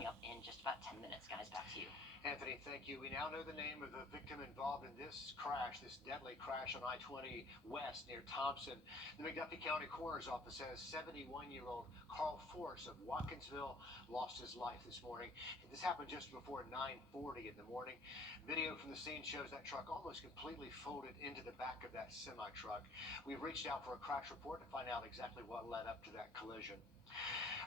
coming up in just about 10 minutes. Guys, back to you. Anthony, thank you. We now know the name of the victim involved in this crash, this deadly crash on I-20 West near Thompson. The McDuffie County Coroner's Office says 71-year-old Carl Force of Watkinsville lost his life this morning. This happened just before 9:40 in the morning. Video from the scene shows that truck almost completely folded into the back of that semi-truck. We've reached out for a crash report to find out exactly what led up to that collision.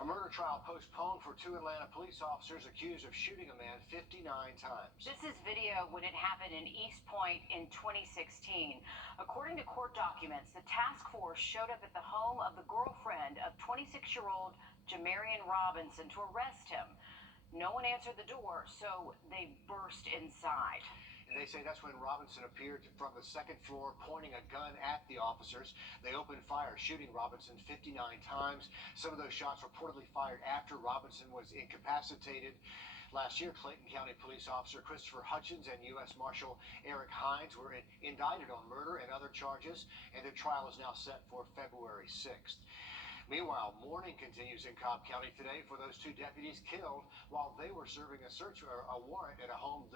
A murder trial postponed for 2 Atlanta police officers accused of shooting a man 59 times. This is video when it happened in East Point in 2016. According to court documents, the task force showed up at the home of the girlfriend of 26-year-old Jamarian Robinson to arrest him. No one answered the door, so they burst inside. And they say that's when Robinson appeared from the second floor, pointing a gun at the officers. They opened fire, shooting Robinson 59 times. Some of those shots reportedly fired after Robinson was incapacitated. Last year, Clayton County police officer Christopher Hutchins and U.S. Marshal Eric Hines were indicted on murder and other charges, and their trial is now set for February 6th. Meanwhile, mourning continues in Cobb County today for those 2 deputies killed while they were serving a warrant at a home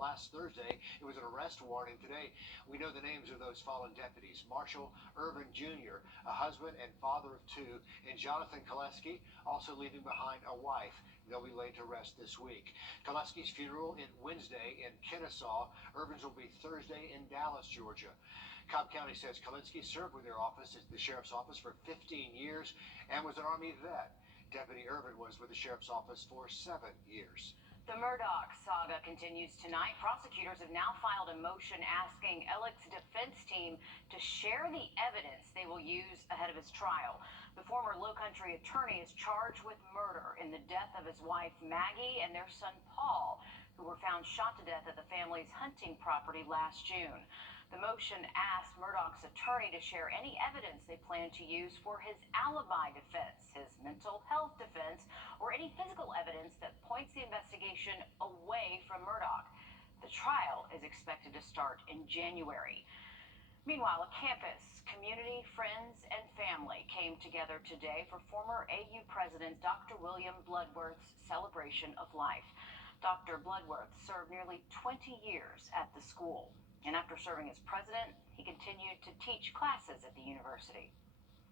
last Thursday. It was an arrest warrant, and today we know the names of those fallen deputies. Marshall Irvin Jr., a husband and father of 2, and Jonathan Koleski, also leaving behind a wife. They'll be laid to rest this week. Koleski's funeral in Wednesday in Kennesaw. Irvin's will be Thursday in Dallas, Georgia. Cobb County says Koleski served with their office at the sheriff's office for 15 years and was an Army vet. Deputy Irvin was with the sheriff's office for 7 years. The Murdaugh saga continues tonight. Prosecutors have now filed a motion asking Aleck's defense team to share the evidence they will use ahead of his trial. The former Low Country attorney is charged with murder in the death of his wife Maggie and their son Paul, who were found shot to death at the family's hunting property last June. The motion asked Murdaugh's attorney to share any evidence they plan to use for his alibi defense, his mental health defense, or any physical evidence that points the investigation away from Murdaugh. The trial is expected to start in January. Meanwhile, a campus, community, friends, and family came together today for former AU President Dr. William Bloodworth's celebration of life. Dr. Bloodworth served nearly 20 years at the school. And after serving as president, he continued to teach classes at the university.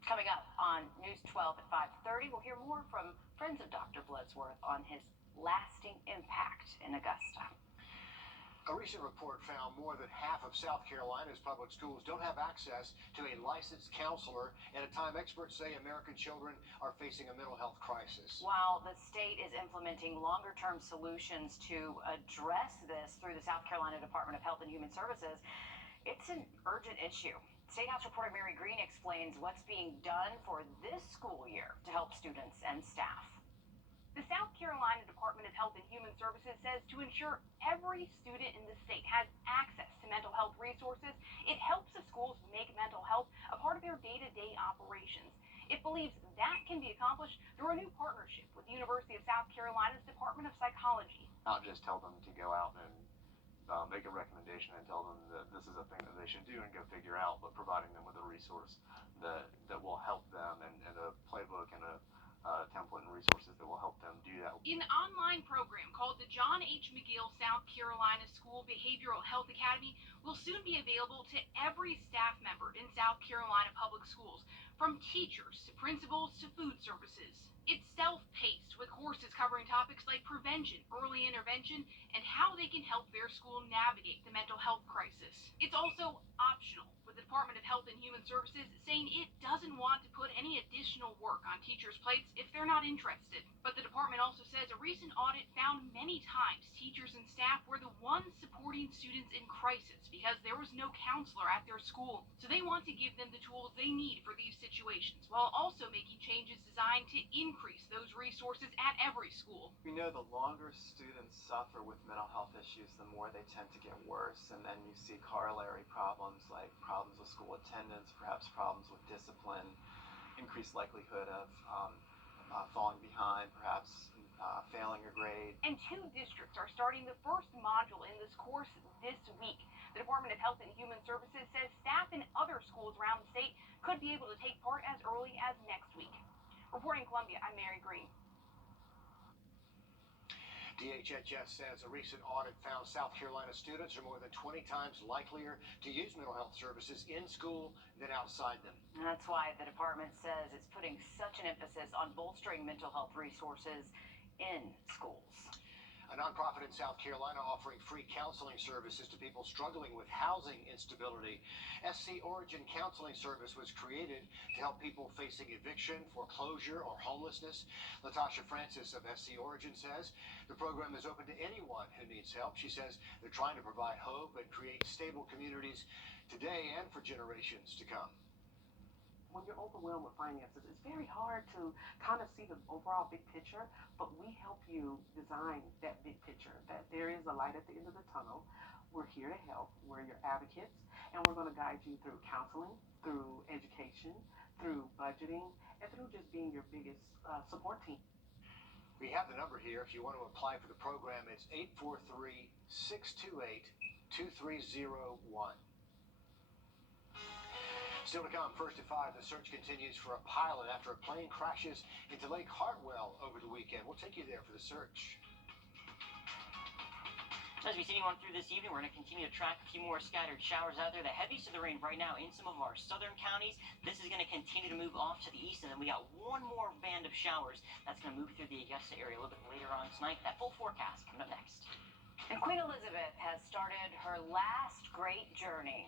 Coming up on News 12 at 5:30, we'll hear more from friends of Dr. Bloodworth on his lasting impact in Augusta. A recent report found more than half of South Carolina's public schools don't have access to a licensed counselor at a time experts say American children are facing a mental health crisis. While the state is implementing longer-term solutions to address this through the South Carolina Department of Health and Human Services, it's an urgent issue. State House reporter Mary Green explains what's being done for this school year to help students and staff. The South Carolina Department of Health and Human Services says to ensure every student in the state has access to mental health resources, it helps the schools make mental health a part of their day-to-day operations. It believes that can be accomplished through a new partnership with the University of South Carolina's Department of Psychology. Not just tell them to go out and make a recommendation and tell them that this is a thing that they should do and go figure out, but providing them with a resource that will help them and a playbook and a template and resources that will help them do that. An online program called the John H. McGill South Carolina School Behavioral Health Academy will soon be available to every staff member in South Carolina public schools, from teachers to principals to food services. It's self-paced with courses covering topics like prevention, early intervention, and how they can help their school navigate the mental health crisis. It's also optional, with the Department of Health and Human Services saying it doesn't want to put any additional work on teachers' plates if they're not interested. But the department also says a recent audit found many times teachers and staff were the ones supporting students in crisis because there was no counselor at their school. So they want to give them the tools they need for these situations, while also making changes designed to increase those resources at every school. We know the longer students suffer with mental health issues, the more they tend to get worse, and then you see corollary problems like problems with school attendance, perhaps problems with discipline, increased likelihood of falling behind, perhaps failing your grade. And 2 districts are starting the first module in this course this week. The Department of Health and Human Services says staff in other schools around the state could be able to take part as early as next week. Reporting in Columbia, I'm Mary Green. HHS says a recent audit found South Carolina students are more than 20 times likelier to use mental health services in school than outside them. And that's why the department says it's putting such an emphasis on bolstering mental health resources in schools. A nonprofit in South Carolina offering free counseling services to people struggling with housing instability. SC Origin Counseling Service was created to help people facing eviction, foreclosure, or homelessness. Latasha Francis of SC Origin says the program is open to anyone who needs help. She says they're trying to provide hope and create stable communities today and for generations to come. When you're overwhelmed with finances, it's very hard to kind of see the overall big picture, but we help you design that big picture, that there is a light at the end of the tunnel. We're here to help. We're your advocates, and we're going to guide you through counseling, through education, through budgeting, and through just being your biggest support team. We have the number here. If you want to apply for the program, it's 843-628-2301. Still to come, first at 5, the search continues for a pilot after a plane crashes into Lake Hartwell over the weekend. We'll take you there for the search. As we continue on through this evening, we're going to continue to track a few more scattered showers out there. The heaviest of the rain right now in some of our southern counties. This is going to continue to move off to the east, and then we got one more band of showers that's going to move through the Augusta area a little bit later on tonight. That full forecast coming up next. And Queen Elizabeth has started her last great journey.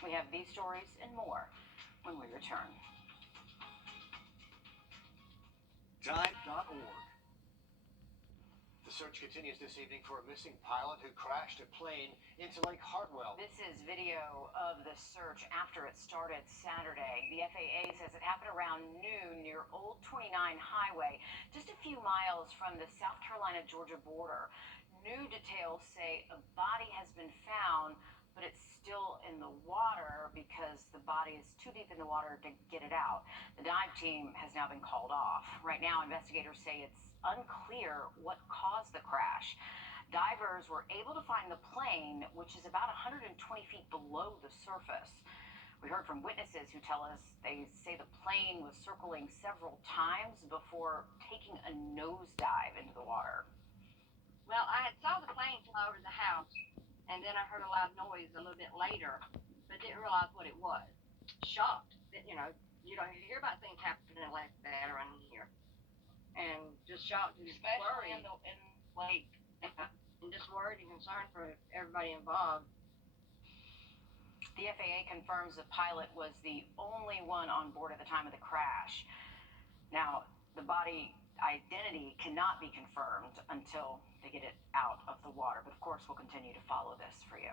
We have these stories and more when we return. Time.org. The search continues this evening for a missing pilot who crashed a plane into Lake Hartwell. This is video of the search after it started Saturday. The FAA says it happened around noon near Old 29 Highway, just a few miles from the South Carolina-Georgia border. New details say a body has been found, but it's still in the water because the body is too deep in the water to get it out. The dive team has now been called off. Right now, investigators say it's unclear what caused the crash. Divers were able to find the plane, which is about 120 feet below the surface. We heard from witnesses who tell us they say the plane was circling several times before taking a nosedive into the water. Well, I had saw the plane fly over the house, and then I heard a loud noise a little bit later, but didn't realize what it was. Shocked that, you don't hear about things happening like that around here. And just shocked and Especially worried. in Lake. And just worried and concerned for everybody involved. The FAA confirms the pilot was the only one on board at the time of the crash. Now, the body identity cannot be confirmed until they get it out of the water. But of course, we'll continue to follow this for you.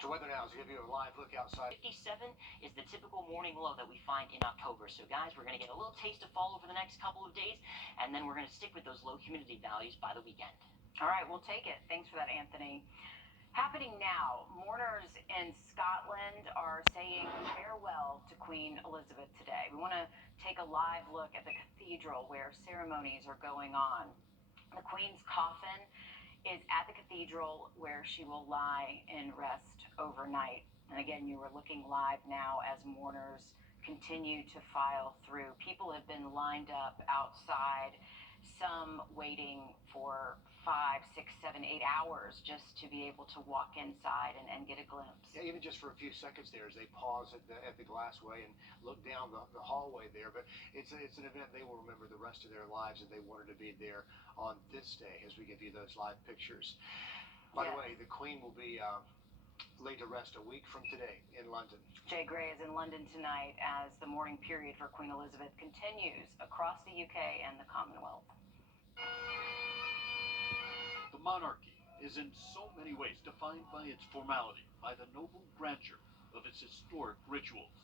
To weather now, to give you a live look outside. 57 is the typical morning low that we find in October. So guys, we're going to get a little taste of fall over the next couple of days, and then we're going to stick with those low humidity values by the weekend. All right, we'll take it. Thanks for that, Anthony. Happening now, mourners in Scotland are saying farewell to Queen Elizabeth today. We want to take a live look at the cathedral where ceremonies are going on. The Queen's coffin is at the cathedral where she will lie in rest overnight. And again, you are looking live now as mourners continue to file through. People have been lined up outside, some waiting for 5, 6, 7, 8 hours just to be able to walk inside and get a glimpse. Yeah, even just for a few seconds there as they pause at the glassway and look down the hallway there. But it's an event they will remember the rest of their lives, and they wanted to be there on this day as we give you those live pictures. By the way, the Queen will be laid to rest a week from today in London. Jay Gray is in London tonight as the mourning period for Queen Elizabeth continues across the UK and the Commonwealth. The monarchy is in so many ways defined by its formality, by the noble grandeur of its historic rituals.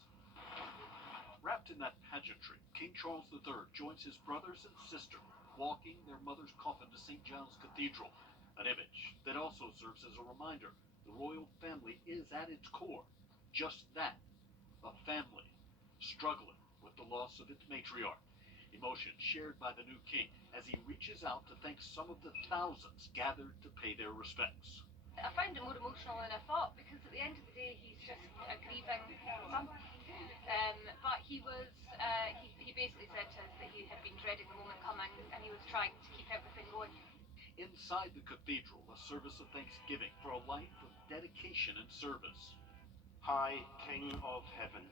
Wrapped in that pageantry, King Charles III joins his brothers and sister, walking their mother's coffin to St. Giles Cathedral, an image that also serves as a reminder the royal family is at its core just that, a family struggling with the loss of its matriarch. Emotion shared by the new king as he reaches out to thank some of the thousands gathered to pay their respects. I found it more emotional than I thought, because at the end of the day, he's just a grieving son. But he was, he basically said to us that he had been dreading the moment coming, and he was trying to keep everything going. In inside the cathedral, a service of thanksgiving for a life of dedication and service. High King of Heaven,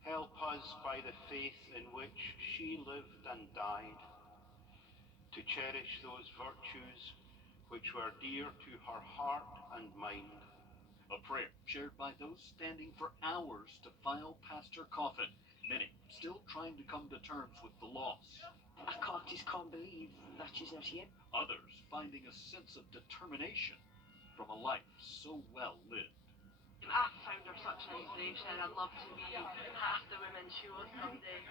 help us by the faith in which she lived and died to cherish those virtues which were dear to her heart and mind. A prayer shared by those standing for hours to file past her coffin, many still trying to come to terms with the loss. I just can't believe that she's not here. Others finding a sense of determination from a life so well lived. I found her such an inspiration, and I'd love to be half the woman she was someday.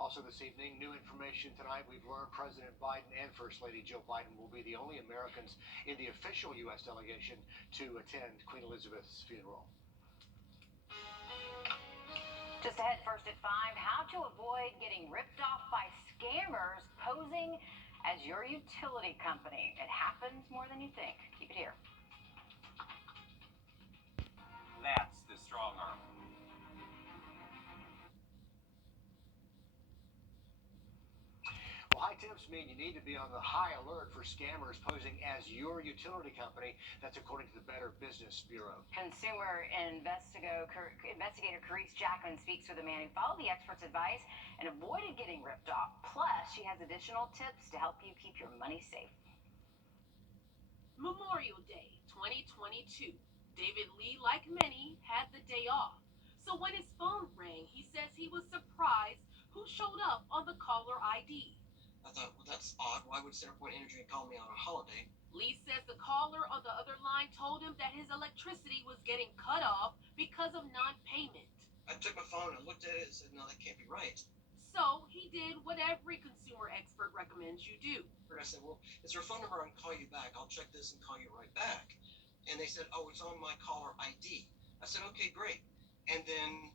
Also this evening, new information tonight. We've learned President Biden and First Lady Joe Biden will be the only Americans in the official U.S. delegation to attend Queen Elizabeth's funeral. Just ahead first at 5, how to avoid getting ripped off by scammers posing as your utility company. It happens more than you think. Keep it here. That's the strong arm. Well, high temps mean you need to be on the high alert for scammers posing as your utility company. That's according to the Better Business Bureau. Consumer investigator Carice Jackman speaks with a man who followed the expert's advice and avoided getting ripped off. Plus, she has additional tips to help you keep your money safe. Memorial Day 2022. David Lee, like many, had the day off. So when his phone rang, he says he was surprised who showed up on the caller ID. I thought, well, that's odd. Why would Centerpoint Energy call me on a holiday? Lee says the caller on the other line told him that his electricity was getting cut off because of non-payment. I took my phone and looked at it and said, no, that can't be right. So he did what every consumer expert recommends you do. I said, well, is there a phone number I can call you back? I'll check this and call you right back. And they said, oh, it's on my caller ID. I said, okay, great. And then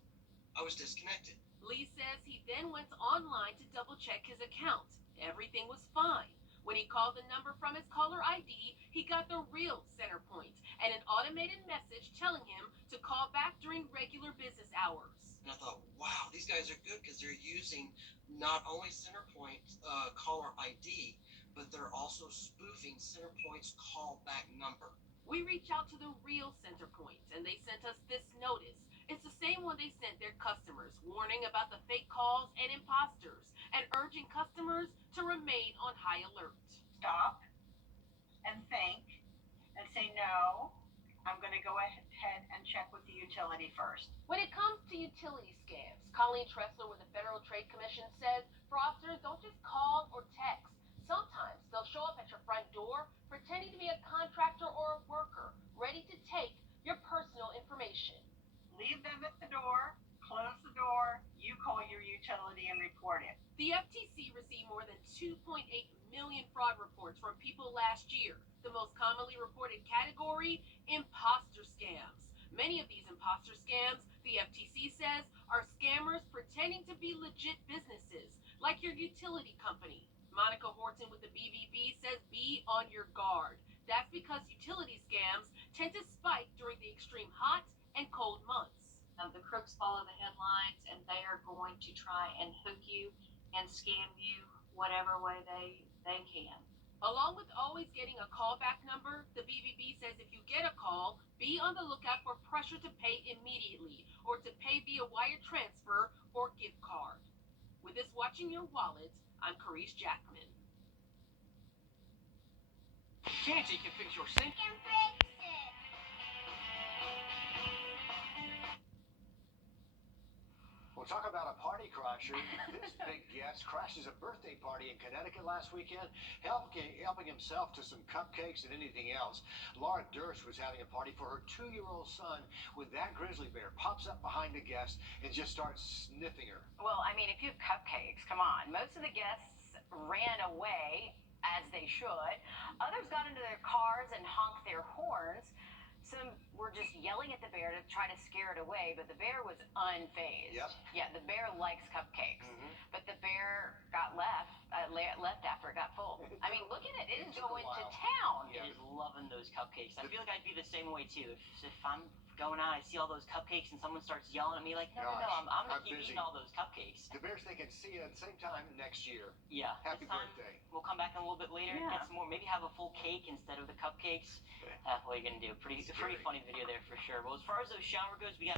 I was disconnected. Lee says he then went online to double check his account. Everything was fine. When he called the number from his caller ID, he got the real Centerpoint and an automated message telling him to call back during regular business hours. And I thought, wow, these guys are good because they're using not only Centerpoint caller ID, but they're also spoofing Centerpoint's callback number. We reached out to the real Centerpoint, and they sent us this notice. It's the same one they sent their customers, warning about the fake calls and imposters, and urging customers to remain on high alert. Stop and think and say, no, I'm going to go ahead and check with the utility first. When it comes to utility scams, Colleen Tressler with the Federal Trade Commission says fraudsters don't just call or text. Sometimes they'll show up at your front door pretending to be a contractor or a worker, ready to take your personal information. Leave them at the door, close the door, you call your utility and report it. The FTC received more than 2.8 million fraud reports from people last year. The most commonly reported category, imposter scams. Many of these imposter scams, the FTC says, are scammers pretending to be legit businesses, like your utility company. Monica Horton with the BVB says be on your guard. That's because utility scams tend to spike during the extreme hot and cold months. The crooks follow the headlines, and they are going to try and hook you and scam you whatever way they can. Along with always getting a callback number, the BVB says if you get a call, be on the lookout for pressure to pay immediately or to pay via wire transfer or gift card. With this watching your wallet, I'm Carice Jackman. Canty can fix your sink. We'll talk about a party crasher. This big guest crashes a birthday party in Connecticut last weekend, helping himself to some cupcakes and anything else. Laura Durst was having a party for her 2-year-old son when that grizzly bear pops up behind the guest and just starts sniffing her. Well, I mean, if you have cupcakes, come on. Most of the guests ran away, as they should. Others got into their cars and honked their horns. Some were just yelling at the bear to try to scare it away, but the bear was unfazed. Yep. Yeah, the bear likes cupcakes, but the bear got left after it got full. I mean, look at it. It is going to town. It is loving those cupcakes. cupcakes. I feel like I'd be the same way too. If I'm going out, I see all those cupcakes, and someone starts yelling at me like, no, I'm gonna keep eating all those cupcakes. The Bears thinking see you at the same time next year. Yeah. Happy this time, birthday. We'll come back in a little bit later, Yeah. get some more, maybe have a full cake instead of the cupcakes. What are you gonna do? Pretty funny video there for sure. Well, as far as those shower goes, we got a